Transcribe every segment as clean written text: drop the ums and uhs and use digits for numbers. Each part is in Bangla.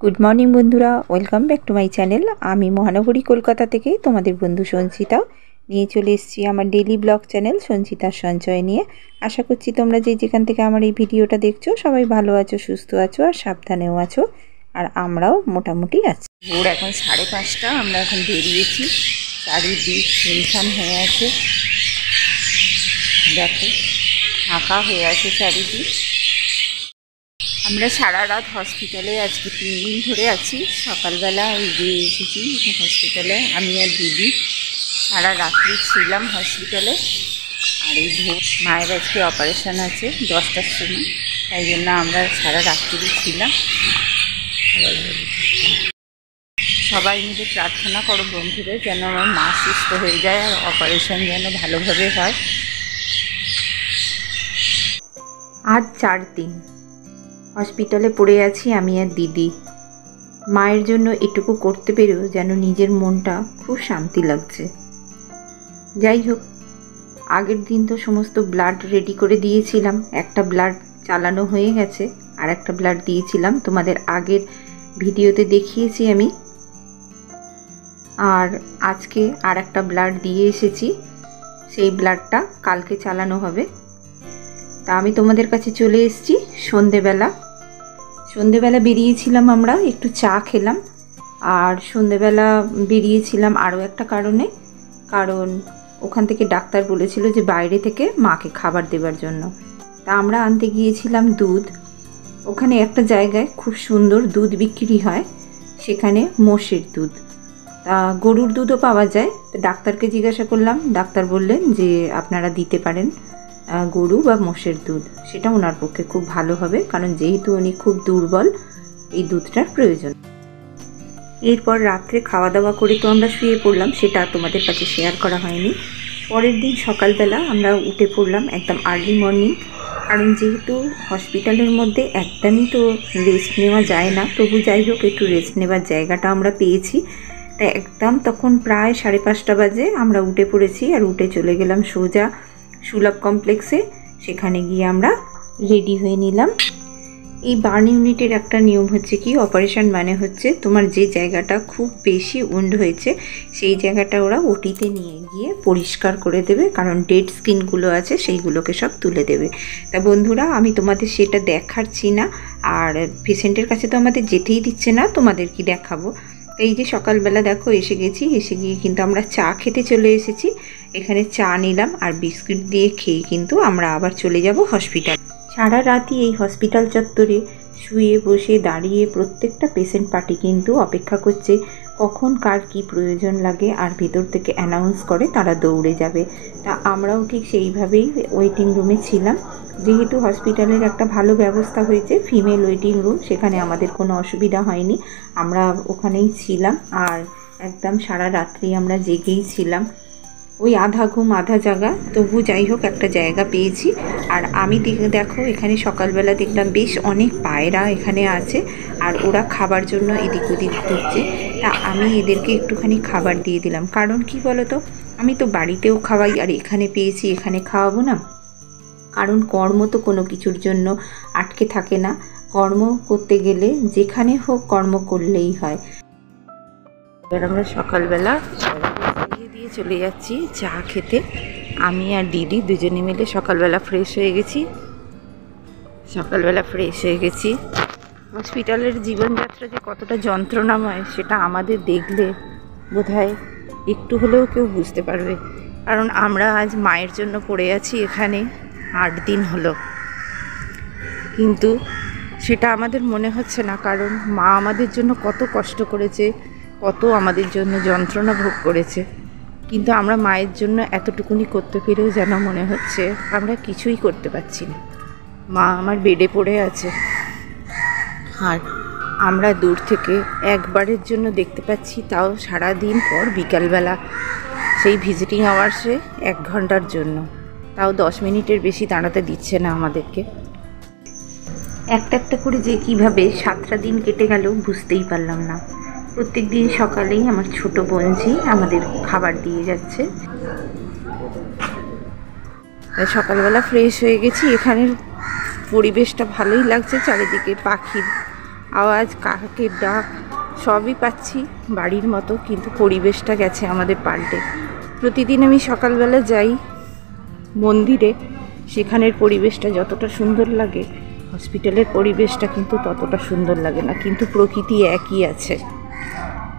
গুড মর্নিং বন্ধুরা, welcome back to my channel. আমি মহানগরী কলকাতা থেকে তোমাদের বন্ধু সঞ্চিতা নিয়ে চলে এসেছি আমার ডেইলি ব্লগ চ্যানেল সঞ্চিতার সঞ্চয় নিয়ে। আশা করছি তোমরা যেখান থেকে আমার এই ভিডিওটা দেখছো সবাই ভালো আছো, সুস্থ আছো আর সাবধানেও আছো। আর আমরাও মোটামুটি আছি। ভোর এখন 5:30, আমরা এখন বেরিয়েছি। চারিদিক শুনশান হয়ে আছে, দেখো ফাঁকা হয়ে আছে চারিদিক। আমরা সারা রাত হসপিটালে আজকে 3 দিন ধরে আছি। সকালবেলা এই যে এসেছি হসপিটালে, আমি আর দিদি সারা রাত্রি ছিলাম হসপিটালে। আর এই ভোর মায়ের আজকে অপারেশান আছে 10টার সময়, তাই জন্য আমরা সারা রাত্রি ছিলাম। সবাই মিলে প্রার্থনা করো বন্ধুরা, যেন আমার মা সুস্থ হয়ে যায় আর অপারেশান যেন ভালোভাবে হয়। আজ 4 দিন হসপিটালে পড়ে আছি আমি আর দিদি। মায়ের জন্য এটুকু করতে পেরেও যেন নিজের মনটা খুব শান্তি লাগছে। যাই হোক, আগের দিন তো সমস্ত ব্লাড রেডি করে দিয়েছিলাম। একটা ব্লাড চালানো হয়ে গেছে, আর একটা ব্লাড দিয়েছিলাম, তোমাদের আগের ভিডিওতে দেখিয়েছি আমি। আর আজকে আর একটা ব্লাড দিয়ে এসেছি, সেই ব্লাডটা কালকে চালানো হবে। তা আমি তোমাদের কাছে চলে এসেছি সন্ধেবেলা বেরিয়েছিলাম, আমরা একটু চা খেলাম। আর সন্ধেবেলা বেরিয়েছিলাম আরও একটা কারণ ওখান থেকে ডাক্তার বলেছিল যে বাইরে থেকে মাকে খাবার দেবার জন্য। তা আমরা আনতে গিয়েছিলাম দুধ। ওখানে একটা জায়গায় খুব সুন্দর দুধ বিক্রি হয়, সেখানে মোষের দুধ, তা গরুর দুধও পাওয়া যায়। তো ডাক্তারকে জিজ্ঞাসা করলাম, ডাক্তার বললেন যে আপনারা দিতে পারেন গরু বা মোষের দুধ, সেটা ওনার পক্ষে খুব ভালো হবে, কারণ যেহেতু উনি খুব দুর্বল, এই দুধটার প্রয়োজন। এরপর রাত্রে খাওয়া দাওয়া করে তো আমরা শুয়ে পড়লাম, সেটা তোমাদের কাছে শেয়ার করা হয়নি। পরের দিন সকালবেলা আমরা উঠে পড়লাম একদম আর্লি মর্নিং, কারণ যেহেতু হসপিটালের মধ্যে একদমই তো রেস্ট নেওয়া যায় না, তবু যাই হোক একটু রেস্ট নেওয়ার জায়গাটা আমরা পেয়েছি। তাই একদম তখন প্রায় 5:30 বাজে আমরা উঠে পড়েছি, আর উঠে চলে গেলাম সোজা সুলভ কমপ্লেক্সে। সেখানে গিয়ে আমরা রেডি হয়ে নিলাম। এই বার্ন ইউনিটের একটা নিয়ম হচ্ছে কি, অপারেশন মানে হচ্ছে তোমার যে জায়গাটা খুব বেশি উন্ড হয়েছে সেই জায়গাটা ওরা ওটিতে নিয়ে গিয়ে পরিষ্কার করে দেবে, কারণ ডেড স্কিনগুলো আছে সেইগুলোকে সব তুলে দেবে। তা বন্ধুরা, আমি তোমাদের সেটা দেখাচ্ছি না, আর পেশেন্টের কাছে তো আমাদের যেতেই দিচ্ছে না, তোমাদের কি দেখাবো। এই যে সকালবেলা দেখো এসে গিয়ে কিন্তু আমরা চা খেতে চলে এসেছি। এখানে চা নিলাম আর বিস্কুট দিয়ে খেয়ে কিন্তু আমরা আবার চলে যাব হসপিটাল। সারা রাতই এই হসপিটাল চত্বরে শুয়ে বসে দাঁড়িয়ে প্রত্যেকটা পেশেন্ট পার্টি কিন্তু অপেক্ষা করছে কখন কার কি প্রয়োজন লাগে, আর ভিতর থেকে অ্যানাউন্স করে তারা দৌড়ে যাবে। তা আমরাও ঠিক সেইভাবেই ওয়েটিং রুমে ছিলাম। যেহেতু হসপিটালের একটা ভালো ব্যবস্থা হয়েছে, ফিমেল ওয়েটিং রুম, সেখানে আমাদের কোনো অসুবিধা হয়নি, আমরা ওখানেই ছিলাম। আর একদম সারা রাত্রি আমরা জেগেই ছিলাম, ওই আধা ঘুম আধা জাগা, তবু যাই হোক একটা জায়গা পেয়েছি। আর আমি দেখো এখানে সকালবেলা দেখলাম বেশ অনেক পায়রা এখানে আছে, আর ওরা খাবার জন্য এদিক ওদিক ঘুরছে। তা আমি এদেরকে একটুখানি খাবার দিয়ে দিলাম, কারণ কি বলো তো, আমি তো বাড়িতেও খাওয়াই, আর এখানে পেয়েছি এখানে খাওয়াবো না? কারণ কর্ম তো কোনো কিছুর জন্য আটকে থাকে না, কর্ম করতে গেলে যেখানে হোক কর্ম করলেই হয়। এবার আমরা সকালবেলা দিয়ে চলে যাচ্ছি চা খেতে। আমি আর দিদি দুজনে মিলে সকালবেলা ফ্রেশ হয়ে গেছি। হসপিটালের জীবনযাত্রা যে কতটা যন্ত্রণাময় সেটা আমাদের দেখলে বোধহয় একটু হলেও কেউ বুঝতে পারবে, কারণ আমরা আজ মায়ের জন্য পড়ে আছি এখানে 8 দিন হলো, কিন্তু সেটা আমাদের মনে হচ্ছে না, কারণ মা আমাদের জন্য কত কষ্ট করেছে, কত আমাদের জন্য যন্ত্রণা ভোগ করেছে। কিন্তু আমরা মায়ের জন্য এতটুকুনি করতে পেরেও যেন মনে হচ্ছে আমরা কিছুই করতে পারছি না। মা আমার বেডে পড়ে আছে, আর আমরা দূর থেকে একবারের জন্য দেখতে পাচ্ছি, তাও সারা দিন পর বিকালবেলা, সেই ভিজিটিং আওয়ার্সে 1 ঘন্টার জন্য, তাও 10 মিনিটের বেশি দাঁড়াতে দিচ্ছে না আমাদেরকে। একটা করে যে কীভাবে 7টা দিন কেটে গেল বুঝতেই পারলাম না। প্রত্যেক দিন সকালেই আমার ছোট বোনঝি আমাদের খাবার দিয়ে যাচ্ছে। তাই সকালবেলা ফ্রেশ হয়ে গেছি। এখানের পরিবেশটা ভালোই লাগছে, চারিদিকে পাখির আওয়াজ, কাকের ডাক সবই পাচ্ছি বাড়ির মতো, কিন্তু পরিবেশটা গেছে আমাদের পাল্টে। প্রতিদিন আমি সকালবেলা যাই মন্দিরে, সেখানের পরিবেশটা যতটা সুন্দর লাগে হসপিটালের পরিবেশটা কিন্তু ততটা সুন্দর লাগে না। কিন্তু প্রকৃতি একই আছে,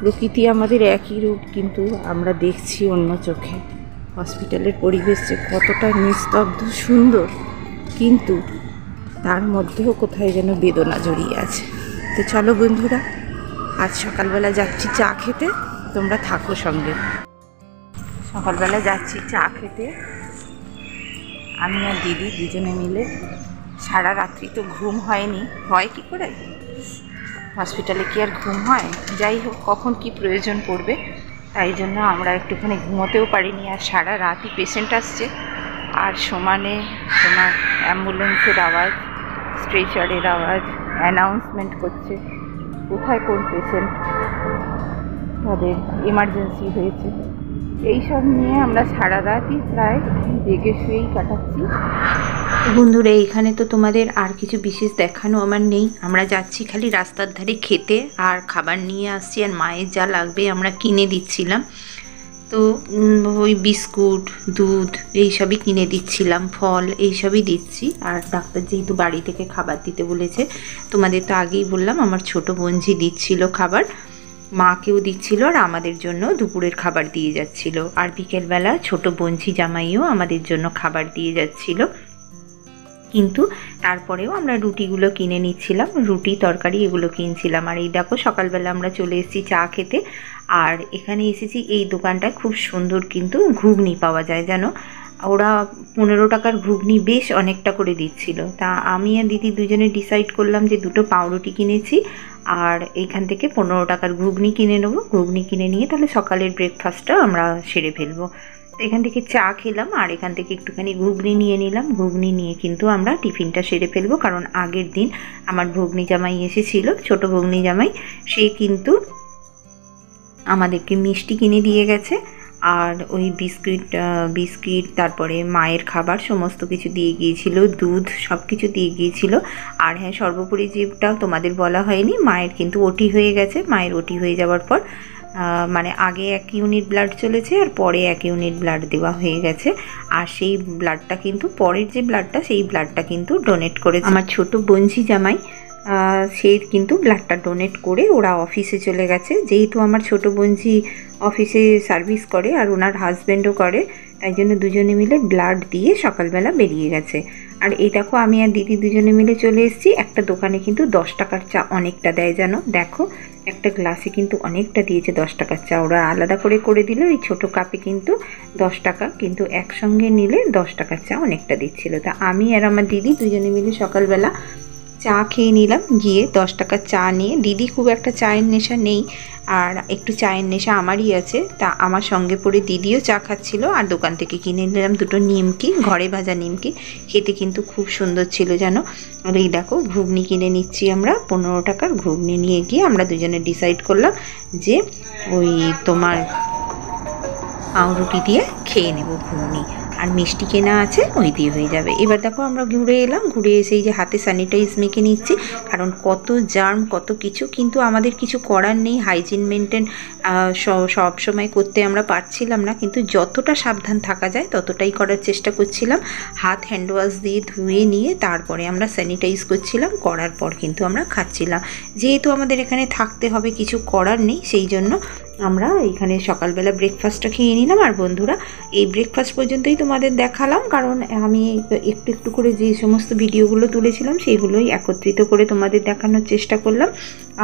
প্রকৃতি আমাদের একই রূপ, কিন্তু আমরা দেখছি অন্য চোখে। হসপিটালের পরিবেশ যে কতটা নিস্তব্ধ সুন্দর, কিন্তু তার মধ্যেও কোথায় যেন বেদনা জড়িয়ে আছে। তো চলো বন্ধুরা, আজ সকালবেলা যাচ্ছি চা খেতে, তোমরা থাকো সঙ্গে। সকালবেলা যাচ্ছি চা খেতে আমি আর দিদি দুজনে মিলে। সারা রাত্রি তো ঘুম হয়নি, হয় কি করে, হসপিটালে কি আর ঘুম হয়? যাই হোক, কখন কি প্রয়োজন পড়বে, তাই জন্য আমরা একটুখানি ঘুমোতেও পারিনি। আর সারা রাতই পেশেন্ট আসছে, আর সমানে তোমার অ্যাম্বুলেন্সের আওয়াজ, স্ট্রেচারের আওয়াজ, অ্যানাউন্সমেন্ট করছে কোথায় কোন পেশেন্ট, তাদের এমার্জেন্সি হয়েছে, এইসব নিয়ে আমরা সারা রাতই প্রায় জেগে শুয়েই কাটাচ্ছি। বন্ধুরা, এখানে তো তোমাদের আর কিছু বিশেষ দেখানো আমার নেই। আমরা যাচ্ছি খালি রাস্তার ধারে খেতে, আর খাবার নিয়ে আসছি, আর মায়ের যা লাগবে আমরা কিনে দিচ্ছিলাম। তো ওই বিস্কুট, দুধ এইসবই কিনে দিচ্ছিলাম, ফল এইসবই দিচ্ছি। আর ডাক্তার যেহেতু বাড়ি থেকে খাবার দিতে বলেছে, তোমাদের তো আগেই বললাম আমার ছোট বোনঝি দিচ্ছিল খাবার, মাকেও দিচ্ছিল, আর আমাদের জন্য দুপুরের খাবার দিয়ে যাচ্ছিল। আর বিকেলবেলা ছোট বোনঝি জামাইও আমাদের জন্য খাবার দিয়ে যাচ্ছিল। কিন্তু তারপরেও আমরা রুটিগুলো কিনে নিচ্ছিলাম, রুটি তরকারি এগুলো কিনছিলাম। আর এই দেখো সকালবেলা আমরা চলে এসেছি চা খেতে। আর এখানে এসেছি এই দোকানটায় খুব সুন্দর কিন্তু ঘুগনি পাওয়া যায়, জানো। ওরা 15 টাকার ঘুগনি বেশ অনেকটা করে দিচ্ছিল। তা আমি আর দিদি দুজনে ডিসাইড করলাম যে দুটো পাউরুটি কিনেছি, আর এইখান থেকে 15 টাকার ঘুগনি কিনে নেবো। ঘুগনি কিনে নিয়ে তাহলে সকালের ব্রেকফাস্টটা আমরা সেরে ফেলবো। এখান থেকে চা খেলাম, আর এখান থেকে একটুখানি ঘুগনি নিয়ে নিলাম। ঘুগনি নিয়ে কিন্তু আমরা টিফিনটা সেরে ফেলবো, কারণ আগের দিন আমার ভগ্নি জামাই এসেছিল, ছোট ভগ্নি জামাই, সে কিন্তু আমাদেরকে মিষ্টি কিনে দিয়ে গেছে, আর ওই বিস্কিট তারপরে মায়ের খাবার সমস্ত কিছু দিয়ে গিয়েছিল, দুধ সব কিছু দিয়ে গিয়েছিল। আর হ্যাঁ, সর্বোপরি যেটা তোমাদের বলা হয়নি, মায়ের কিন্তু ওটি হয়ে গেছে। মায়ের ওটি হয়ে যাওয়ার পর মানে আগে 1 ইউনিট ব্লাড চলেছে, আর পরে 1 ইউনিট ব্লাড দেওয়া হয়ে গেছে। আর সেই ব্লাডটা কিন্তু পরের যে ব্লাডটা, সেই ব্লাডটা কিন্তু ডোনেট করেছে আমার ছোট বোনঝি জামাই। সে কিন্তু ব্লাডটা ডোনেট করে ওরা অফিসে চলে গেছে। যেহেতু আমার ছোট বোনঝি অফিসে সার্ভিস করে আর ওনার হাজব্যান্ডও করে, তাই জন্য দুজনে মিলে ব্লাড দিয়ে সকালবেলা বেরিয়ে গেছে। আর এই দেখো আমি আর দিদি দুজনে মিলে চলে এসেছি একটা দোকানে, কিন্তু 10 টাকার চা অনেকটা দেয়, জানো। দেখো একটা গ্লাসে কিন্তু অনেকটা দিয়েছে 10 টাকার চা, ওরা আলাদা করে করে দিল। এই ছোটো কাপে কিন্তু 10 টাকা, কিন্তু একসঙ্গে নিলে 10 টাকার চা অনেকটা দিচ্ছিল। তা আমি আর আমার দিদি দুজনে মিলে সকালবেলা চা খেয়ে নিলাম। গিয়ে 10 টাকার চা নিয়ে, দিদি খুব একটা চায়ের নেশা নেই, আর একটু চায়ের নেশা আমারই আছে। তা আমার সঙ্গে পড়ে দিদিও চা খাচ্ছিল। আর দোকান থেকে কিনে নিলাম দুটো নিমকি, ঘরে ভাজা নিমকি, খেতে কিন্তু খুব সুন্দর ছিল, জানো। আর এই দেখো ঘুগনি কিনে নিচ্ছি আমরা, 15 টাকার ঘুগনি নিয়ে গিয়ে আমরা দুজনে ডিসাইড করলাম যে ওই তোমার পাউরুটি দিয়ে খেয়ে নেব ঘুগনি, আর মিষ্টি কেনা আছে ওই দিয়ে হয়ে যাবে। এবার দেখো আমরা ঘুরে এলাম, ঘুরে এসে এই যে হাতে স্যানিটাইজ মেখে নিচ্ছি, কারণ কত জার্ম কত কিছু, কিন্তু আমাদের কিছু করার নেই। হাইজিন মেনটেন সব সময় করতে আমরা পারছিলাম না, কিন্তু যতটা সাবধান থাকা যায় ততটাই করার চেষ্টা করছিলাম। হাত হ্যান্ড ওয়াশ দিয়ে ধুয়ে নিয়ে তারপরে আমরা স্যানিটাইজ করছিলাম, করার পর কিন্তু আমরা খাচ্ছিলাম। যেহেতু আমাদের এখানে থাকতে হবে, কিছু করার নেই, সেই জন্য আমরা এখানে সকালবেলা ব্রেকফাস্টটা খেয়ে নিলাম। আর বন্ধুরা, এই ব্রেকফাস্ট পর্যন্তই তোমাদের দেখালাম, কারণ আমি একটু একটু করে যে সমস্ত ভিডিওগুলো তুলেছিলাম সেইগুলোই একত্রিত করে তোমাদের দেখানোর চেষ্টা করলাম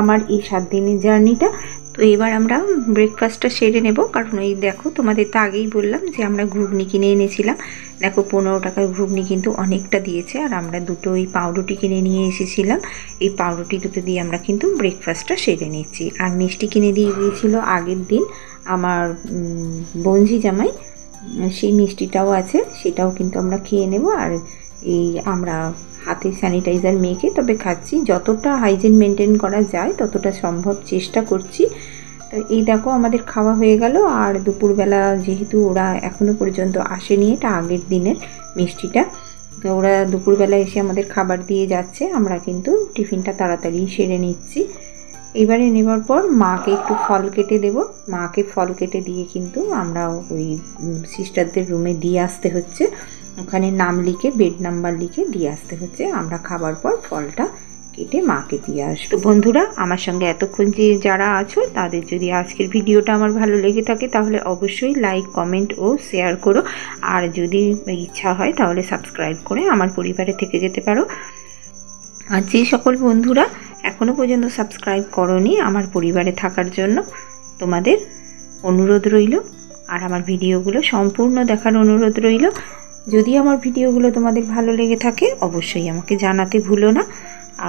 আমার এই 7 দিনের জার্নিটা। তো এবার আমরা ব্রেকফাস্টটা সেরে নেব, কারণ এই দেখো তোমাদের তো আগেই বললাম যে আমরা ঘুগনি কিনে এনেছিলাম। দেখো 15 টাকার ঘুগনি কিন্তু অনেকটা দিয়েছে। আর আমরা দুটো ওই পাউরুটি কিনে নিয়ে এসেছিলাম, এই পাউরুটি দুটো দিয়ে আমরা কিন্তু ব্রেকফাস্টটা সেরে নিচ্ছি। আর মিষ্টি কিনে দিয়ে গিয়েছিল আগের দিন আমার বোনঝি জামাই, সেই মিষ্টিটাও আছে, সেটাও কিন্তু আমরা খেয়ে নেব। আর এই আমরা হাতে স্যানিটাইজার মেখে তবে খাচ্ছি, যতটা হাইজিন মেনটেন করা যায় ততটা সম্ভব চেষ্টা করছি। তো এই দেখো আমাদের খাওয়া হয়ে গেল। আর দুপুরবেলা যেহেতু ওরা এখনও পর্যন্ত আসেনি, এটা আগের দিনের মিষ্টিটা, তো ওরা দুপুরবেলা এসে আমাদের খাবার দিয়ে যাচ্ছে, আমরা কিন্তু টিফিনটা তাড়াতাড়ি সেরে নিচ্ছি। এবারে নেবার পর মাকে একটু ফল কেটে দেব। মাকে ফল কেটে দিয়ে কিন্তু আমরা ওই সিস্টারদের রুমে দিয়ে আসতে হচ্ছে, ওখানে নাম লিখে বেড নাম্বার লিখে দিয়ে আসতে হচ্ছে। আমরা খাবার পর ফলটা কেটে মাকে দিয়ে আসবো। তো বন্ধুরা, আমার সঙ্গে এতক্ষণ যে যারা আছো তাদের যদি আজকের ভিডিওটা আমার ভালো লেগে থাকে তাহলে অবশ্যই লাইক, কমেন্ট ও শেয়ার করো। আর যদি ইচ্ছা হয় তাহলে সাবস্ক্রাইব করে আমার পরিবারে থেকে যেতে পারো। আর যে সকল বন্ধুরা এখনও পর্যন্ত সাবস্ক্রাইব করোনি আমার পরিবারে থাকার জন্য, তোমাদের অনুরোধ রইল। আর আমার ভিডিওগুলো সম্পূর্ণ দেখার অনুরোধ রইল। যদি আমার ভিডিওগুলো তোমাদের ভালো লেগে থাকে অবশ্যই আমাকে জানাতে ভুলো না।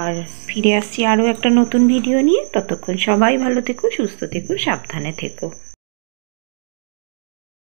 আর ফিরে আসছি আরও একটা নতুন ভিডিও নিয়ে। ততক্ষণ সবাই ভালো থেকো, সুস্থ থেকো, সাবধানে থেকো।